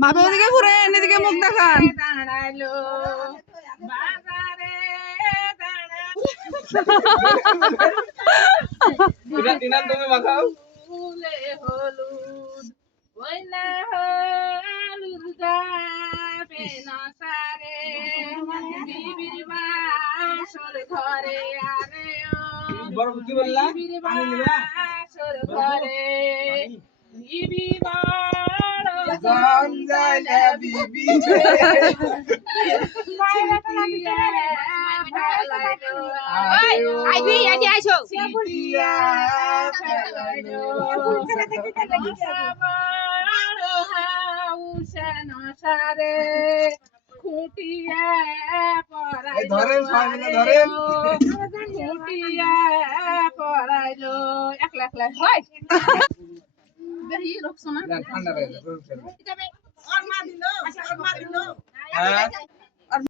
মাপে ওদিকে ঘুরেন, এদিকে মুখ দেখান। তুমি মাখাও। ফুলে হলুদ ওই না হলুদ যাবে না সারে বিবির বাসর ঘরে আরে ও বিবির বাসর ঘরে বিবি বড় জঞ্জালা বিবি আইবি আইবি আইছো সিটিয়া সারে খুটিয়া পড়াইলো ধরেন সবাই মিলে ধরেন খুটিয়া পড়াইলো একলা একলা হয় দেখি রোকসোনা ঠান্ডা হয়ে যাবে ওর মা দিল